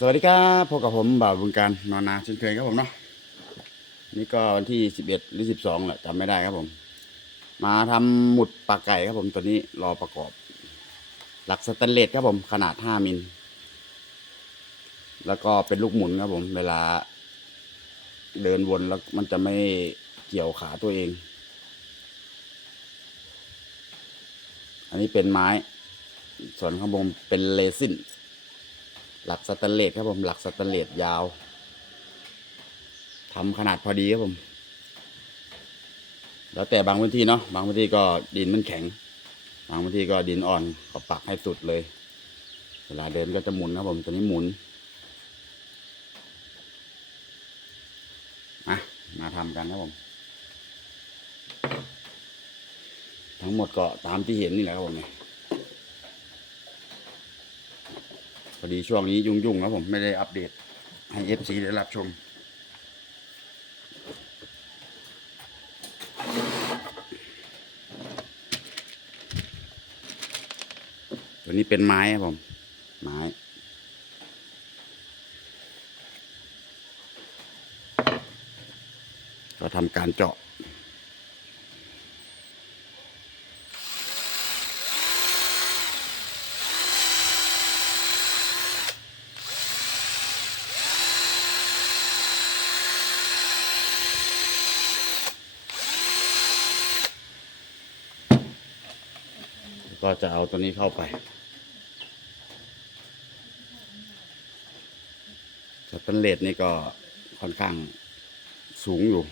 สวัสดีครับพบกับผมบ่าวบุญการนอนนาเช่นเคยครับผมเนาะนี่ก็วันที่สิบเอ็ดหรือสิบสองแหละจำไม่ได้ครับผม มาทำหมุดปลาไก่ครับผมตัวนี้รอประกอบ หลักสแตนเลสครับผมขนาดห้ามิลแล้วก็เป็นลูกหมุนครับผม เวลา เดินวนแล้วมันจะไม่เกี่ยวขาตัวเอง อันนี้เป็นไม้ ส่วนข้างบนเป็นเรซิน หลักสแตนเลสครับผมหลักสแตนเลสยาวทำขนาดพอดีครับผม แล้วแต่บางพื้นที่เนาะบางพื้นที่ก็ดินมันแข็ง บางพื้นที่ก็ดินอ่อนเขาปักให้สุดเลย เวลาเดินก็จะหมุนครับผมตัวนี้หมุนมามาทำกันครับผม ทั้งหมดก็ตามที่เห็นนี่แหละครับผมเนี่ย พ อดีช่วงนี้ยุ่งๆครับผมไม่ได้อัปเดต ให้เอฟซีได้รับชม ตัวนี้เป็นไม้ครับผม ไม้ก็ทำการเจาะ ก็จะเอาตัวนี้เข้าไปสแตนเลสนี่ก็ค่อนข้างสูงอยู่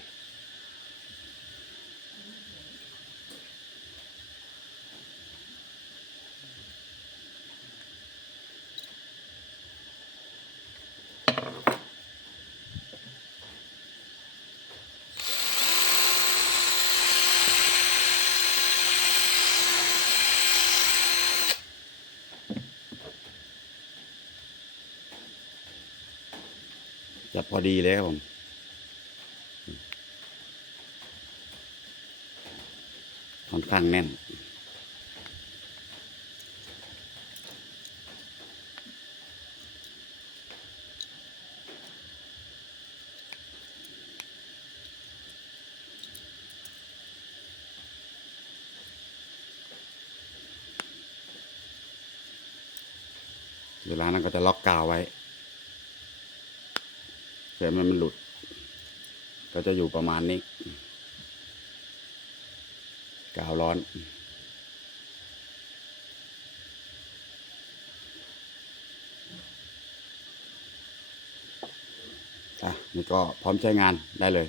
จะพอดีเลยครับผมค่อนข้างแน่น เวลานั้นก็จะล็อกกาวไว้ เพื่อมันมันหลุด ก็จะอยู่ประมาณนี้ กาวร้อน อะ นี่ก็พร้อมใช้งานได้เลย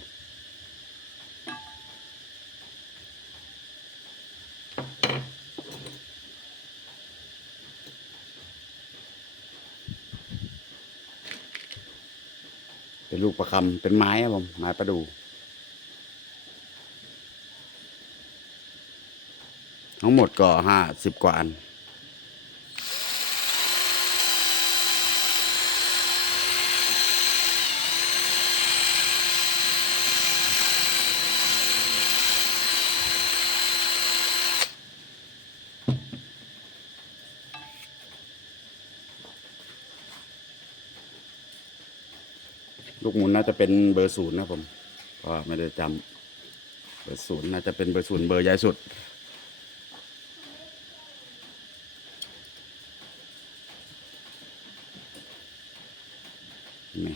เป็นลูกประคำเป็นไม้ครับผมไม้ประดูทั้งหมดก็ห้าสิบกว่าอัน ลูกหมุนน่าจะเป็นเบอร์ศูนย์นะผมก็ไม่ได้จำเบอร์ศูนย์น่าจะเป็นเบอร์ศูนย์เบอร์ใหญ่สุดนี่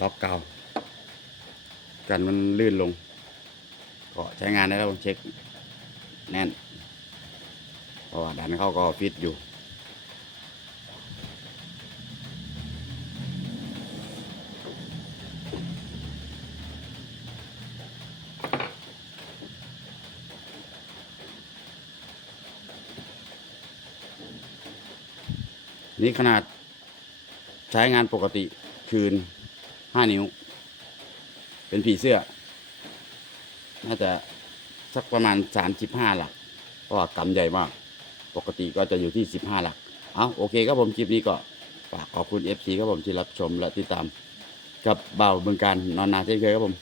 ล็อกเก่า กันมันลื่นลง ก็ใช้งานได้แล้วเช็คแน่นเพราะว่าดันเข้าก็ฟิตอยู่นี่ขนาดใช้งานปกติคืนห้านิ้ว เป็นผีเสื้อ น่าจะสักประมาณสามสิบห้าหลักเพราะว่ากำใหญ่มาก ปกติก็จะอยู่ที่สิบห้าหลัก เอาโอเคครับผมคลิปนี้ก็ฝากขอบคุณเอฟซีครับผมที่รับชมและติดตามกับเบาเมืองการนอนนาเช่นเคยครับผม